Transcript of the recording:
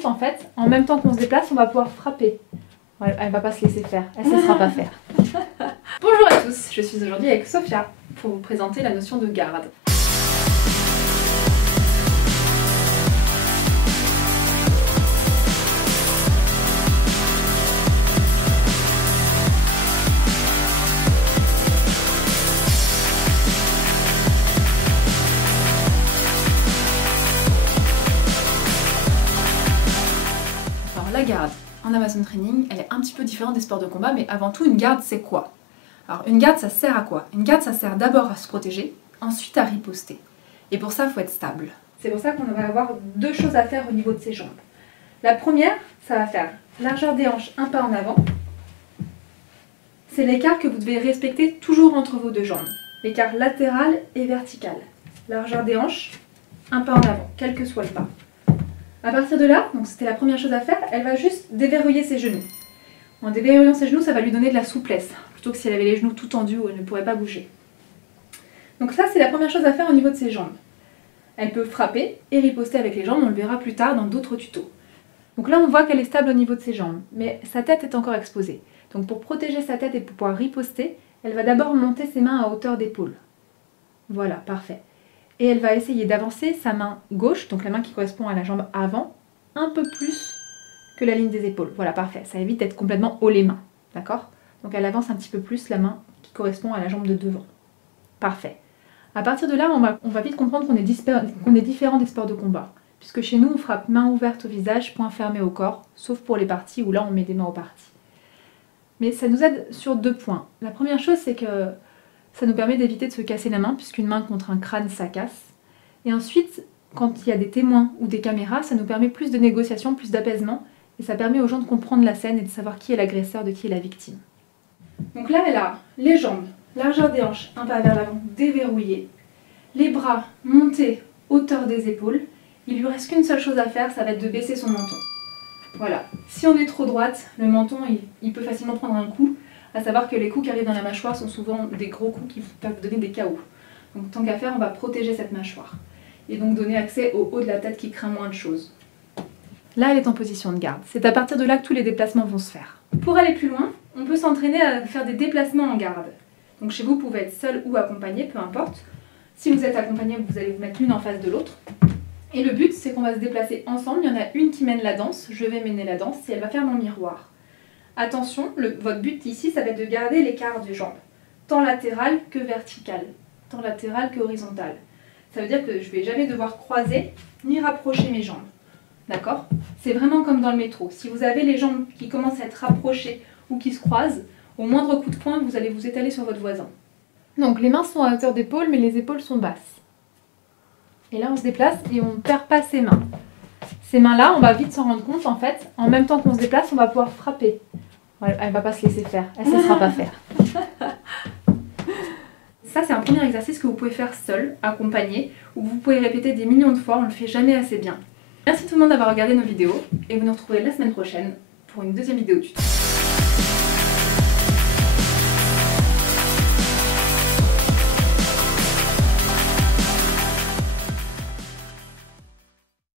compte, en fait, en même temps qu'on se déplace, on va pouvoir frapper. Elle va pas se laisser faire, elle ne se laissera pas faire. Bonjour à tous, je suis aujourd'hui avec Sophia pour vous présenter la notion de garde. La garde en Amazon Training, elle est un petit peu différente des sports de combat, mais avant tout, une garde, c'est quoi? Alors, une garde, ça sert à quoi? Une garde, ça sert d'abord à se protéger, ensuite à riposter. Et pour ça, il faut être stable. C'est pour ça qu'on va avoir deux choses à faire au niveau de ses jambes. La première, ça va faire largeur des hanches, un pas en avant. C'est l'écart que vous devez respecter toujours entre vos deux jambes. L'écart latéral et vertical. Largeur des hanches, un pas en avant, quel que soit le pas. À partir de là, donc c'était la première chose à faire, elle va juste déverrouiller ses genoux. En déverrouillant ses genoux, ça va lui donner de la souplesse, plutôt que si elle avait les genoux tout tendus où elle ne pourrait pas bouger. Donc ça, c'est la première chose à faire au niveau de ses jambes. Elle peut frapper et riposter avec les jambes, on le verra plus tard dans d'autres tutos. Donc là, on voit qu'elle est stable au niveau de ses jambes, mais sa tête est encore exposée. Donc pour protéger sa tête et pour pouvoir riposter, elle va d'abord monter ses mains à hauteur d'épaule. Voilà, parfait. Et elle va essayer d'avancer sa main gauche, donc la main qui correspond à la jambe avant, un peu plus que la ligne des épaules. Voilà, parfait. Ça évite d'être complètement haut les mains. D'accord? Donc elle avance un petit peu plus la main qui correspond à la jambe de devant. Parfait. À partir de là, on va vite comprendre qu'on est différent des sports de combat. Puisque chez nous, on frappe main ouverte au visage, poing fermé au corps, sauf pour les parties où là, on met des mains aux parties. Mais ça nous aide sur deux points. La première chose, c'est que ça nous permet d'éviter de se casser la main, puisqu'une main contre un crâne, ça casse. Et ensuite, quand il y a des témoins ou des caméras, ça nous permet plus de négociation, plus d'apaisement, et ça permet aux gens de comprendre la scène et de savoir qui est l'agresseur, de qui est la victime. Donc là, elle a les jambes, largeur des hanches, un pas vers l'avant, déverrouillé, les bras montés, hauteur des épaules. Il lui reste qu'une seule chose à faire, ça va être de baisser son menton. Voilà. Si on est trop droite, le menton, il peut facilement prendre un coup, à savoir que les coups qui arrivent dans la mâchoire sont souvent des gros coups qui peuvent donner des KO. Donc tant qu'à faire, on va protéger cette mâchoire. Et donc donner accès au haut de la tête qui craint moins de choses. Là, elle est en position de garde. C'est à partir de là que tous les déplacements vont se faire. Pour aller plus loin, on peut s'entraîner à faire des déplacements en garde. Donc chez vous, vous pouvez être seul ou accompagné, peu importe. Si vous êtes accompagné, vous allez vous mettre l'une en face de l'autre. Et le but, c'est qu'on va se déplacer ensemble. Il y en a une qui mène la danse, je vais mener la danse, et elle va faire mon miroir. Attention, votre but ici, ça va être de garder l'écart des jambes, tant latéral que vertical, tant latéral que horizontal. Ça veut dire que je ne vais jamais devoir croiser ni rapprocher mes jambes. D'accord? C'est vraiment comme dans le métro. Si vous avez les jambes qui commencent à être rapprochées ou qui se croisent, au moindre coup de poing, vous allez vous étaler sur votre voisin. Donc les mains sont à hauteur d'épaule, mais les épaules sont basses. Et là, on se déplace et on ne perd pas ses mains. Ces mains-là, on va vite s'en rendre compte, en fait. En même temps qu'on se déplace, on va pouvoir frapper. Elle ne va pas se laisser faire, elle ne se laissera pas faire. Ça, c'est un premier exercice que vous pouvez faire seul, accompagné, ou vous pouvez répéter des millions de fois, on ne le fait jamais assez bien. Merci tout le monde d'avoir regardé nos vidéos, et vous nous retrouvez la semaine prochaine pour une deuxième vidéo tuto.